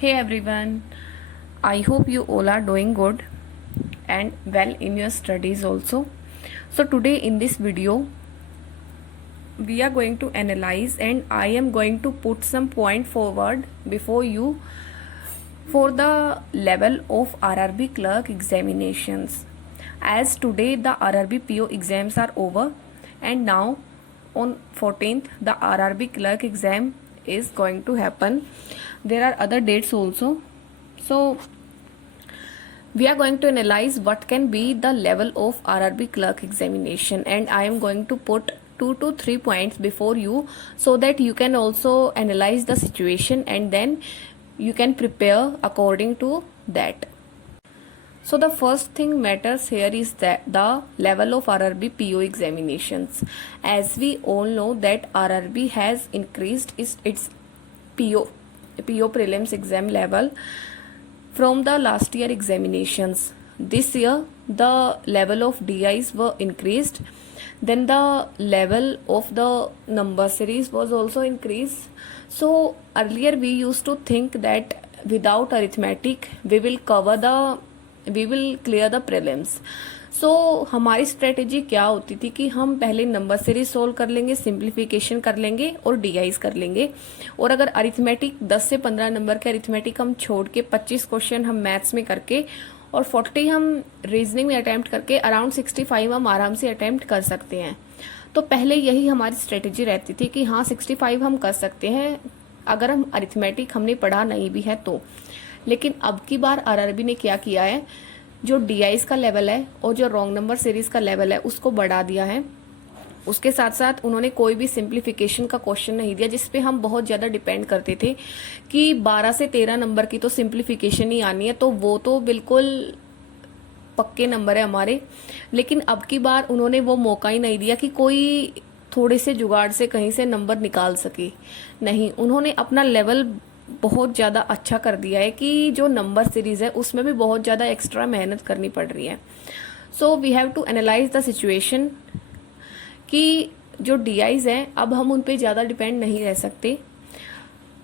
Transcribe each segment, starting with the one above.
Hey everyone, I hope you all are doing good and well in your studies also. So today in this video we are going to analyze and I am going to put some point forward before you for the level of RRB clerk examinations. As today the RRB PO exams are over and now on 14th the RRB clerk exam is going to happen. There are other dates also. So we are going to analyze what can be the level of RRB clerk examination, and I am going to put 2 to 3 points before you so that you can also analyze the situation and then you can prepare according to that. So the first thing matters here is that the level of RRB PO examinations. As we all know that RRB has increased its PO prelims exam level from the last year examinations. This year the level of DIs were increased, then the level of the number series was also increased. So earlier we used to think that without arithmetic we will clear the prelims. सो हमारी strategy क्या होती थी कि हम पहले number series solve कर लेंगे, simplification कर लेंगे और डीआईज कर लेंगे, और अगर अरिथमेटिक 10 से 15 नंबर के अरिथमेटिक हम छोड़ के 25 क्वेश्चन हम मैथ्स में करके और 40 हम रीजनिंग में अटेम्प्ट करके अराउंड 65 हम आराम से अटेम्प्ट कर सकते हैं. तो पहले यही हमारी स्ट्रेटेजी रहती थी कि हाँ 65 हम कर सकते हैं अगर हम अरिथमेटिक हमने पढ़ा नहीं भी है तो. लेकिन अब की बार आरआरबी ने क्या किया है, जो डीआईज का लेवल है और जो रॉन्ग नंबर सीरीज का लेवल है उसको बढ़ा दिया है. उसके साथ साथ उन्होंने कोई भी सिंप्लीफिकेशन का क्वेश्चन नहीं दिया, जिसपे हम बहुत ज़्यादा डिपेंड करते थे कि 12 से 13 नंबर की तो सिंप्लीफिकेशन ही आनी है, तो वो तो बिल्कुल पक्के नंबर है हमारे. लेकिन अब की बार उन्होंने वो मौका ही नहीं दिया कि कोई थोड़े से जुगाड़ से कहीं से नंबर निकाल सके. नहीं, उन्होंने अपना लेवल बहुत ज़्यादा अच्छा कर दिया है कि जो नंबर सीरीज है उसमें भी बहुत ज़्यादा एक्स्ट्रा मेहनत करनी पड़ रही है. So we have to analyse the situation कि जो डीआईज हैं अब हम उन पे ज़्यादा डिपेंड नहीं रह सकते.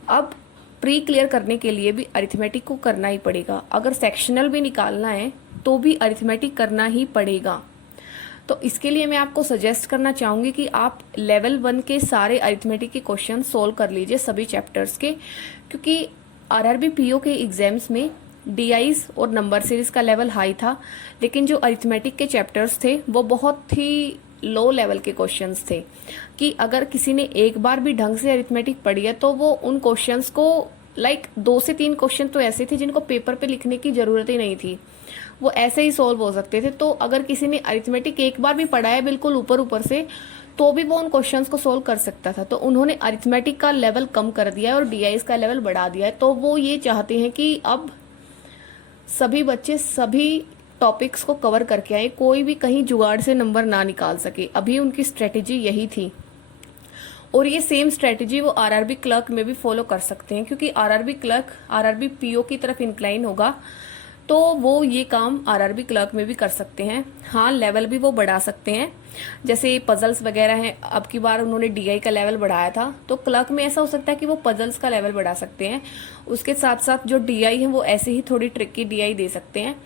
अब प्री क्लियर करने के लिए भी अरिथमेटिक को करना ही पड़ेगा. अगर सेक्शनल भी निकालना है तो भी अरिथमेटिक करना ही पड़ेगा. तो इसके लिए मैं आपको सजेस्ट करना चाहूँगी कि आप लेवल 1 के सारे अरिथमेटिक के क्वेश्चन सोल्व कर लीजिए सभी चैप्टर्स के, क्योंकि आरआरबी पीओ के एग्जाम्स में डीआईज और नंबर सीरीज का लेवल हाई था, लेकिन जो अरिथमेटिक के चैप्टर्स थे वो बहुत ही लो लेवल के क्वेश्चंस थे कि अगर किसी ने एक बार भी ढंग से अरिथमेटिक पढ़ी है तो वो उन क्वेश्चंस को 2 से 3 क्वेश्चन तो ऐसे थे जिनको पेपर पे लिखने की जरूरत ही नहीं थी, वो ऐसे ही सॉल्व हो सकते थे. तो अगर किसी ने अरिथमेटिक एक बार भी पढ़ा है बिल्कुल ऊपर ऊपर से तो भी वो उन क्वेश्चंस को सॉल्व कर सकता था. तो उन्होंने अरिथमेटिक का लेवल कम कर दिया है और डीआईज का लेवल बढ़ा दिया है. तो वो ये चाहते हैं कि अब सभी बच्चे सभी टॉपिक्स को कवर करके आए, कोई भी कहीं जुगाड़ से नंबर ना निकाल सके. अभी उनकी स्ट्रेटेजी यही थी और ये सेम स्ट्रेटेजी वो आरआरबी क्लर्क में भी फॉलो कर सकते हैं, क्योंकि आरआरबी क्लर्क आरआरबी पीओ की तरफ इंक्लाइन होगा तो वो ये काम आरआरबी क्लर्क में भी कर सकते हैं. हाँ, लेवल भी वो बढ़ा सकते हैं, जैसे पजल्स वगैरह हैं. अब की बार उन्होंने डीआई का लेवल बढ़ाया था, तो क्लर्क में ऐसा हो सकता है कि वो पजल्स का लेवल बढ़ा सकते हैं. उसके साथ साथ जो डीआई है वो ऐसे ही थोड़ी ट्रिकी डीआई दे सकते हैं.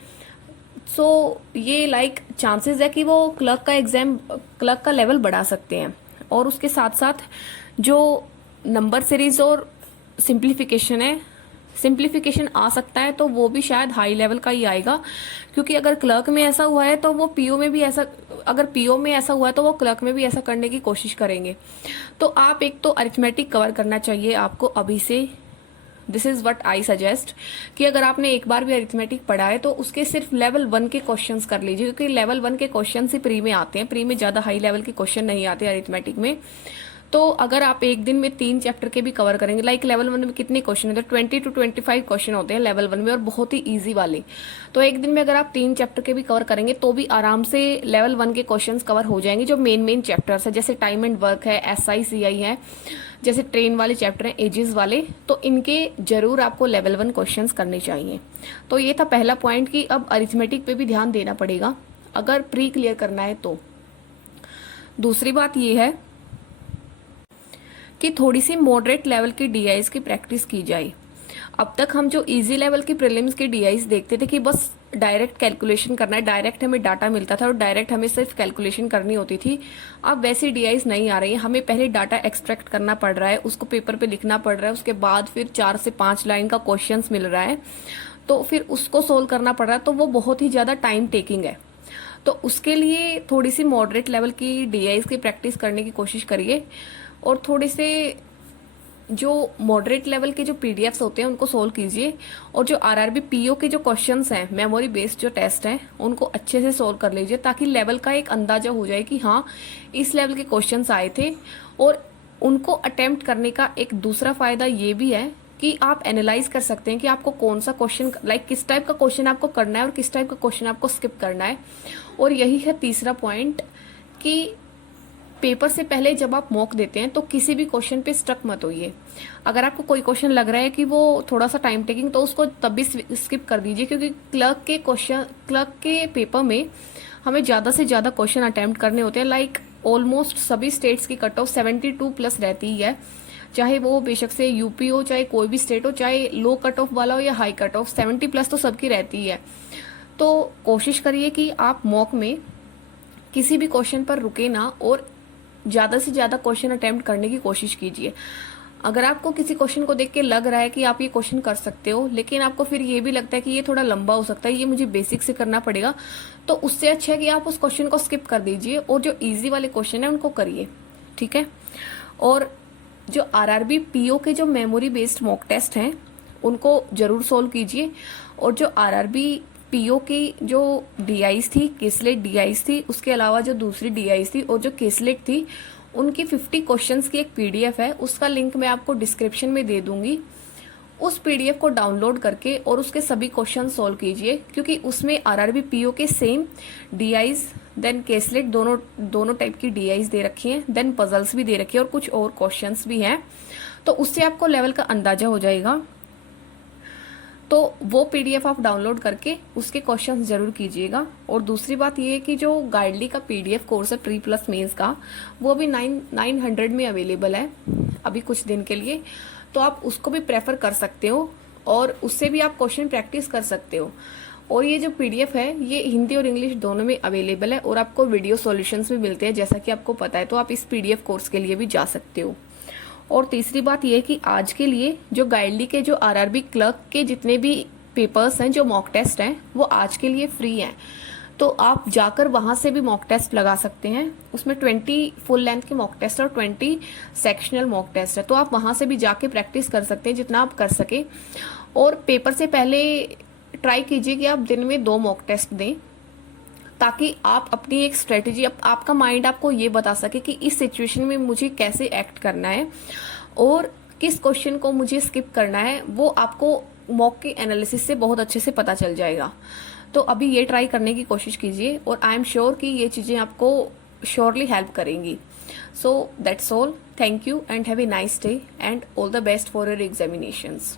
सो ये चांसेस है कि वो क्लर्क का लेवल बढ़ा सकते हैं. और उसके साथ साथ जो नंबर सीरीज और सिंप्लीफिकेशन है, सिंप्लीफिकेशन आ सकता है तो वो भी शायद हाई लेवल का ही आएगा, क्योंकि अगर क्लर्क में ऐसा हुआ है तो वो पीओ में भी ऐसा, अगर पीओ में ऐसा हुआ है तो वो क्लर्क में भी ऐसा करने की कोशिश करेंगे. तो आप एक तो अरिथमेटिक कवर करना चाहिए आपको अभी से. This is what I suggest कि अगर आपने एक बार भी अरिथमेटिक पढ़ा है तो उसके सिर्फ लेवल 1 के क्वेश्चंस कर लीजिए, क्योंकि लेवल 1 के क्वेश्चन ही प्री में आते हैं. प्री में ज्यादा हाई लेवल के क्वेश्चन नहीं आते अरिथमेटिक में. तो अगर आप एक दिन में 3 चैप्टर के भी कवर करेंगे, लेवल 1 में कितने क्वेश्चन होते हैं, 20 to 25 क्वेश्चन होते हैं लेवल 1 में और बहुत ही इजी वाले. तो एक दिन में अगर आप 3 चैप्टर के भी कवर करेंगे तो भी आराम से लेवल 1 के क्वेश्चंस कवर हो जाएंगे. जो मेन चैप्टर्स है जैसे टाइम एंड वर्क है, SI CI है, जैसे ट्रेन वाले चैप्टर हैं, एजेस वाले, तो इनके जरूर आपको लेवल 1 क्वेश्चंस करने चाहिए. तो ये था पहला पॉइंट कि अब अरिथमेटिक पे भी ध्यान देना पड़ेगा अगर प्री क्लियर करना है तो. दूसरी बात ये है कि थोड़ी सी मॉडरेट लेवल की डीआईज की प्रैक्टिस की जाए. अब तक हम जो इजी लेवल की प्रीलिम्स के डीआईज देखते थे कि बस डायरेक्ट कैलकुलेशन करना है, डायरेक्ट हमें डाटा मिलता था और डायरेक्ट हमें सिर्फ कैलकुलेशन करनी होती थी। अब वैसी डीआईज नहीं आ रही है, हमें पहले डाटा एक्सट्रैक्ट करना पड़ रहा है, उसको पेपर पे लिखना पड़ रहा है, उसके बाद फिर 4 से 5 लाइन का क्वेश्चंस मिल रहा है, तो फिर उसको सोल्व करना पड़ रहा है, तो वो बहुत ही ज्यादा टाइम टेकिंग है। तो उसके लिए थोड़ी सी मॉडरेट लेवल की डीआईज की प्रैक्टिस करने की कोशिश करिए, और थोड़े से जो मॉडरेट लेवल के जो पीडीएफ्स होते हैं उनको सोल्व कीजिए, और जो आरआरबी पीओ के जो क्वेश्चंस हैं, मेमोरी बेस्ड जो टेस्ट हैं, उनको अच्छे से सोल्व कर लीजिए, ताकि लेवल का एक अंदाजा हो जाए कि हाँ इस लेवल के क्वेश्चंस आए थे। और उनको अटेम्प्ट करने का एक दूसरा फायदा ये भी है कि आप एनालाइज कर सकते हैं कि आपको कौन सा क्वेश्चन, लाइक किस टाइप का क्वेश्चन आपको करना है और किस टाइप का क्वेश्चन आपको स्किप करना है। और यही है तीसरा पॉइंट कि पेपर से पहले जब आप मॉक देते हैं तो किसी भी क्वेश्चन पे स्टक मत होइए। अगर आपको कोई क्वेश्चन लग रहा है कि वो थोड़ा सा टाइम टेकिंग, तो उसको तब भी स्किप कर दीजिए, क्योंकि क्लर्क के पेपर में हमें ज्यादा से ज्यादा क्वेश्चन अटेम्प्ट करने होते हैं। लाइक ऑलमोस्ट सभी स्टेट्स की कट ऑफ 72 प्लस रहती ही है, चाहे वो बेशक से यूपी हो, चाहे कोई भी स्टेट हो, चाहे लो कट ऑफ वाला हो या हाई कट ऑफ, 70 प्लस तो सबकी रहती है। तो कोशिश करिए कि आप मॉक में किसी भी क्वेश्चन पर रुके ना, और ज्यादा से ज्यादा क्वेश्चन अटेम्प्ट करने की कोशिश कीजिए। अगर आपको किसी क्वेश्चन को देख के लग रहा है कि आप ये क्वेश्चन कर सकते हो, लेकिन आपको फिर ये भी लगता है कि ये थोड़ा लंबा हो सकता है, ये मुझे बेसिक से करना पड़ेगा, तो उससे अच्छा है कि आप उस क्वेश्चन को स्किप कर दीजिए और जो इजी वाले क्वेश्चन है उनको करिए, ठीक है। और जो आरआरबी पीओ के जो मेमोरी बेस्ड मॉक टेस्ट हैं उनको जरूर सोल्व कीजिए, और जो आरआरबी पीओ की जो डीआईज थी, केसलेट डीआईज थी, उसके अलावा जो दूसरी डीआईज थी और जो केसलेट थी, उनकी 50 क्वेश्चंस की एक पीडीएफ है, उसका लिंक मैं आपको डिस्क्रिप्शन में दे दूंगी। उस पीडीएफ को डाउनलोड करके और उसके सभी क्वेश्चन सोल्व कीजिए, क्योंकि उसमें आरआरबी पीओ के सेम डीआईज देन केसलेट दोनों टाइप की डीआईज दे रखी हैं, देन पजल्स भी दे रखी है और कुछ और क्वेश्चंस भी हैं, तो उससे आपको लेवल का अंदाजा हो जाएगा। तो वो पीडीएफ आप डाउनलोड करके उसके क्वेश्चंस जरूर कीजिएगा। और दूसरी बात ये है कि जो गाइडली का पीडीएफ कोर्स है प्री प्लस मेंस का, वो अभी 900 में अवेलेबल है अभी कुछ दिन के लिए, तो आप उसको भी प्रेफर कर सकते हो और उससे भी आप क्वेश्चन प्रैक्टिस कर सकते हो। और ये जो पीडीएफ है ये हिंदी और इंग्लिश दोनों में अवेलेबल है, और आपको वीडियो सॉल्यूशंस भी मिलते हैं जैसा कि आपको पता है, तो आप इस पीडीएफ कोर्स के लिए भी जा सकते हो। और तीसरी बात यह है कि आज के लिए जो गाइडली के जो आरआरबी क्लर्क के जितने भी पेपर्स हैं, जो मॉक टेस्ट हैं, वो आज के लिए फ्री हैं, तो आप जाकर वहां से भी मॉक टेस्ट लगा सकते हैं। उसमें 20 फुल लेंथ के मॉक टेस्ट और 20 सेक्शनल मॉक टेस्ट है, तो आप वहां से भी जाके प्रैक्टिस कर सकते हैं जितना आप कर सके। और पेपर से पहले ट्राई कीजिए कि आप दिन में 2 मॉक टेस्ट दें, ताकि आप अपनी एक स्ट्रेटेजी, आपका माइंड आपको ये बता सके कि इस सिचुएशन में मुझे कैसे एक्ट करना है और किस क्वेश्चन को मुझे स्किप करना है, वो आपको मॉक के एनालिसिस से बहुत अच्छे से पता चल जाएगा। तो अभी ये ट्राई करने की कोशिश कीजिए, और आई एम श्योर कि ये चीज़ें आपको श्योरली हेल्प करेंगी। So that's all, thank you and have a nice day and all the best for your examinations.